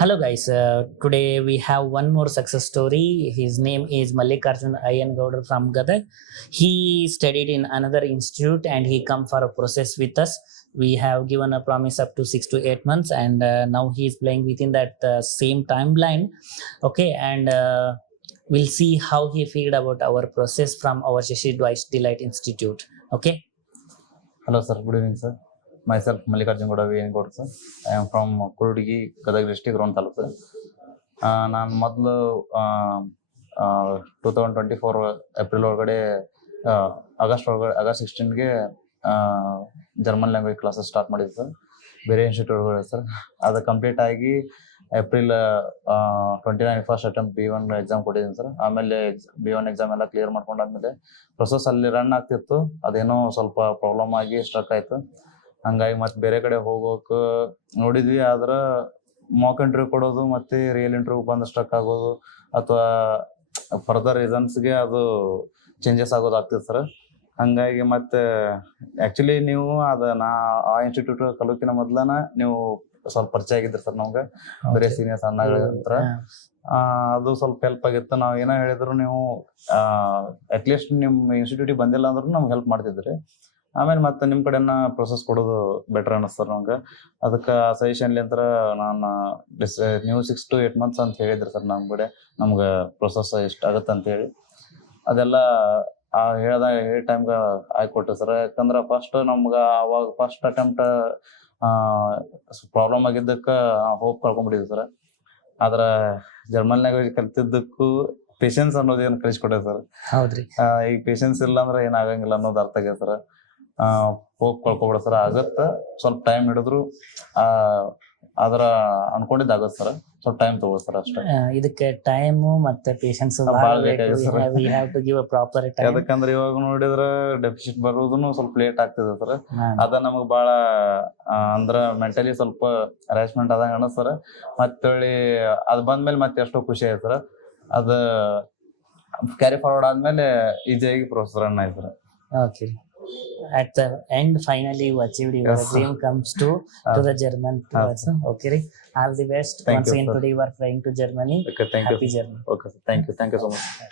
Hello guys, today we have one more success story. His name is Mallikarjun Ayyangowda from Gadag. He studied in another institute and he come for a process with us. We have given a promise up to 6 to 8 months, and now he is playing within that same timeline. Okay, and we'll see how he figured about our process from our Shashi Dwight Delight Institute. Okay. Hello sir, good evening sir. Myself Mallikarjun Ayyangowda sir. I am from Kurudigi, Gadag district, Rohan Taluk sir. ನಾನು ಮೊದಲು 2024 April ಒಳಗಡೆ August 16ಗೆ German language classes start ಮಾಡಿದ್ದೆ sir, ಬೇರೆ institute ಒಳಗಡೆ sir. ಅದು complete ಆಗಿ April 29 first attempt B1 exam ಕೊಟ್ಟಿದ್ದೀನಿ ಸರ್. ಆಮೇಲೆ B1 ಎಕ್ಸಾಮ್ ಎಲ್ಲ ಕ್ಲಿಯರ್ ಮಾಡ್ಕೊಂಡಾದ್ಮೇಲೆ ಪ್ರೊಸೆಸ್ ಅಲ್ಲಿ ರನ್ ಆಗ್ತಿತ್ತು. ಅದೇನೋ ಸ್ವಲ್ಪ ಪ್ರಾಬ್ಲಮ್ ಆಗಿ ಸ್ಟ್ರಕ್ ಆಯ್ತು. ಹಂಗಾಗಿ ಮತ್ತೆ ಬೇರೆ ಕಡೆ ಹೋಗೋಕೆ ನೋಡಿದ್ವಿ, ಆದ್ರೆ ಮಾಕ್ ಇಂಟರ್ವ್ಯೂ ಕೊಡೋದು ಮತ್ತೆ ರಿಯಲ್ ಇಂಟರ್ವ್ಯೂ ಬಂದು ಸ್ಟ್ರಕ್ ಆಗೋದು ಅಥವಾ ಫರ್ದರ್ ರೀಸನ್ಸ್ಗೆ ಅದು ಚೇಂಜಸ್ ಆಗೋದು ಆಗ್ತದೆ ಸರ್. ಹಂಗಾಗಿ ಮತ್ತೆ ಆ್ಯಕ್ಚುಲಿ ನೀವು ಆ ಇನ್ಸ್ಟಿಟ್ಯೂಟ್ ಕಲಿಯೋಕ್ಕಿಂತ ಮೊದಲನ ನೀವು ಸ್ವಲ್ಪ ಪರಿಚಯ ಆಗಿದ್ರಿ ಸರ್ ನಮ್ಗೆ, ಬೇರೆ ಸೀನಿಯರ್ಸ್ ಅಣ್ಣಗಳ ಹತ್ರ. ಅದು ಸ್ವಲ್ಪ ಹೆಲ್ಪ್ ಆಗಿತ್ತು. ನಾವು ಏನೋ ಹೇಳಿದ್ರು ನೀವು ಅಟ್ಲೀಸ್ಟ್ ನಿಮ್ಮ ಇನ್ಸ್ಟಿಟ್ಯೂಟಿಗೆ ಬಂದಿಲ್ಲ ಅಂದ್ರೂ ನಮ್ಗೆ ಹೆಲ್ಪ್ ಮಾಡ್ತಿದ್ರಿ. ಆಮೇಲೆ ಮತ್ತೆ ನಿಮ್ಮ ಕಡೆನ ಪ್ರೊಸೆಸ್ ಕೊಡೋದು ಬೆಟರ್ ಅನ್ನಿಸ್ತಾರೆ ನಮ್ಗೆ. ಅದಕ್ಕೆ ಸಜೆಷನ್ಲಿಂತ್ರ ನಾನು ನೀವು 6 to 8 months ಅಂತ ಹೇಳಿದ್ರಿ ಸರ್ ನಮ್ಮ ಕಡೆ. ನಮ್ಗೆ ಪ್ರೊಸೆಸ್ ಇಷ್ಟ ಆಗುತ್ತೆ ಅಂತೇಳಿ ಅದೆಲ್ಲ ಹೇಳಿದ ಟೈಮ್ಗೆ ಆಗಿಕೊಟ್ಟೆ ಸರ್. ಯಾಕಂದ್ರೆ ನಮ್ಗೆ ಅವಾಗ ಫಸ್ಟ್ ಅಟೆಂಪ್ಟ್ ಪ್ರಾಬ್ಲಮ್ ಆಗಿದ್ದಕ್ಕೆ ಹೋಪ್ ಕಳ್ಕೊಂಡ್ಬಿಟ್ಟಿದ್ವಿ ಸರ್. ಆದ್ರೆ ಜರ್ಮನ್ ಲ್ಯಾಂಗ್ವೇಜ್ ಕಲ್ತಿದ್ದಕ್ಕೂ ಪೇಷನ್ಸ್ ಅನ್ನೋದೇನು ಕಲಿಸ್ಕೊಟ್ಟೆ ಸರ್. ಹೌದ್ರಿ. ಈಗ ಪೇಷನ್ಸ್ ಇಲ್ಲ ಅಂದ್ರೆ ಏನಾಗಂಗಿಲ್ಲ ಅನ್ನೋದು ಅರ್ಥ ಆಗ್ಯದ ಸರ್. Hope ಕಳ್ಕೊಬಿಡ sir. ಆಗತ್ತ, ಸ್ವಲ್ಪ ಟೈಮ್ ಹಿಡಿದ್ರು ಆದ್ರ ಅನ್ಕೊಂಡಿದ್ದು ಆಗತ್ತೆ ಸರ್. ಸ್ವಲ್ಪ ಟೈಮ್ ತಗೊಳ್ಳಿ ಸರ್ ಅಷ್ಟೇ. ಇದಕ್ಕೆ ಟೈಮ್ ಮತ್ತೆ ಪೇಷನ್ಸ್ ಯಾಕಂದ್ರೆ ಇವಾಗ ನೋಡಿದ್ರ ಡೆಫಿಸಿಟ್ ಬರೋದನ್ನು ಸ್ವಲ್ಪ ಲೇಟ್ ಆಗ್ತದೆ ಸರ್. ಅದ ನಮಗ್ ಬಾಳ ಅಂದ್ರ ಮೆಂಟಲಿ ಸ್ವಲ್ಪ ಹರಾಸ್ಮೆಂಟ್ ಆದಂಗ ಅನ್ನ ಸರ್. ಮತ್ತೆ ಅದ್ ಬಂದ್ಮೇಲೆ ಮತ್ತೆ ಎಷ್ಟೋ ಖುಷಿ ಆಯ್ತು ಸರ್. ಅದ ಕ್ಯಾರಿ ಫಾರ್ವರ್ಡ್ ಆದ್ಮೇಲೆ ಈಸಿಯಾಗಿ ಪ್ರೊಸೆಸ್ ರನ್ ಆಯ್ತು sir. Okay. At the end, finally you achieved your dream comes to the German tours. Okay, all the best. Once again, today you are flying to Germany. Okay, thank you. Happy journey. Okay, thank you so much.